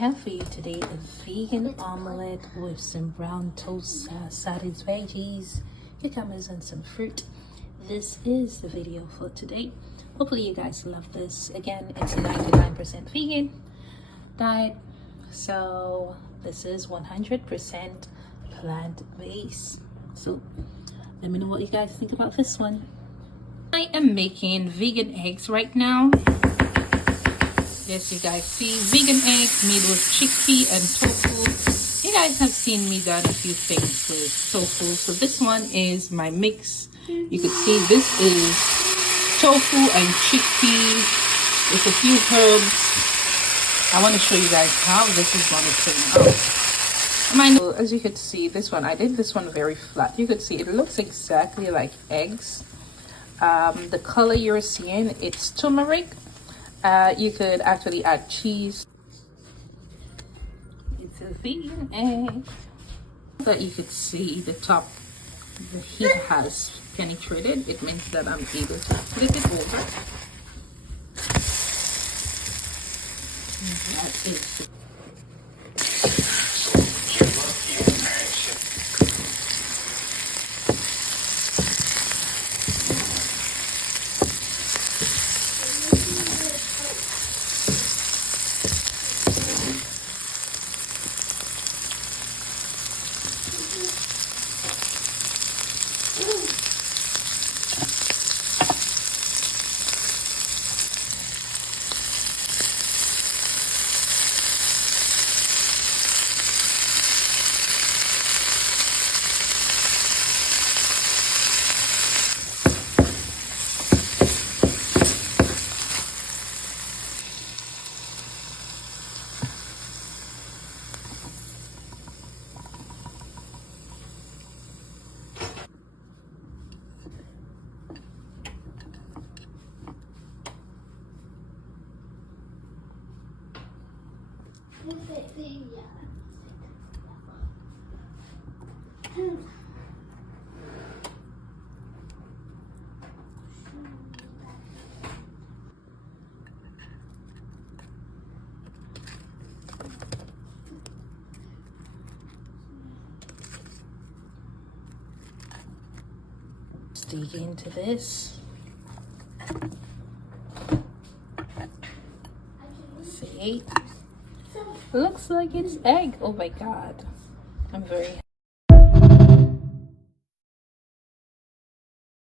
I have for you today a vegan omelette with some brown toast, salad, veggies, cucumbers, and some fruit. This is the video for today. Hopefully you guys love this. Again, it's a 99% vegan diet, so this is 100% plant-based. So let me know what you guys think about this one. I am making vegan eggs right now. Yes, you guys see, vegan eggs made with chickpea and tofu. You guys have seen me done a few things with tofu. So this one is my mix. You could see this is tofu and chickpea with a few herbs. I want to show you guys how this is going to turn out. As you could see, this one, I did this one very flat. You could see it looks exactly like eggs. The color you're seeing, it's turmeric. You could actually add cheese. It's a vegan egg. But you could see the top, the heat has penetrated. It means that I'm able to flip it over. And that is dig into this. See, looks like it's egg. Oh my god, I'm very